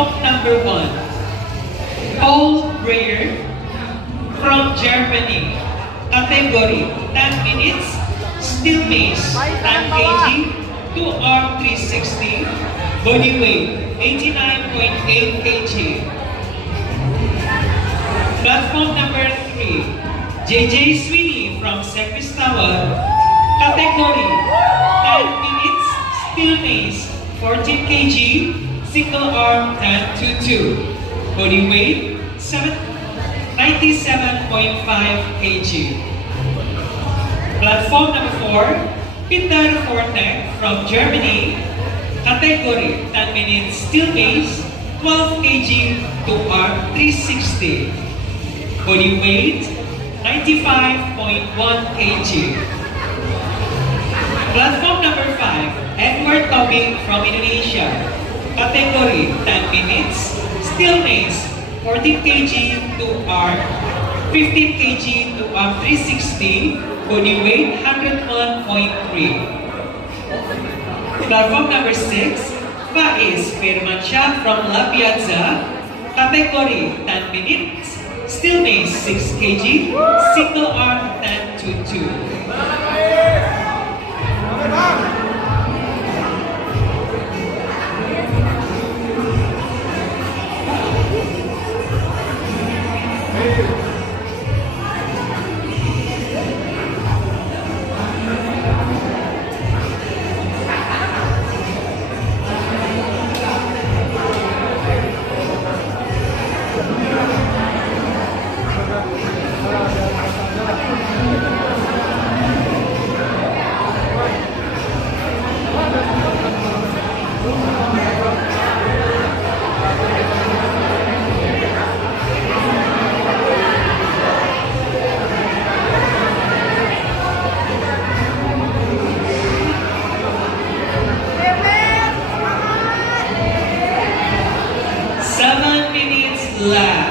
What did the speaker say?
Platform number 1, Paul Breyer from Germany. Category 10 minutes, steel mace 10 kg, 2 arm 360, body weight 89.8 kg. Platform number 3, JJ Sweeney from Sekis Tower. Category 10 minutes, steel mace 14 kg, single arm 10 to 2, body weight 97.5 kg. Platform number 4, Peter Fortek from Germany. Category 10 minutes, steel mace 12 kg, 2 arm 360, body weight 95.1 kg. Platform number 5, Edward Tobing from Indonesia. Category 10 minutes, steel mace 14 kg, 2 arm, 15 kg, 2 arm 360, body weight 101.3. Platform number 6, Faiz Firmansyah from La Piazza. Category 10 minutes, steel mace 6 kg, single arm 10 to 2. Left.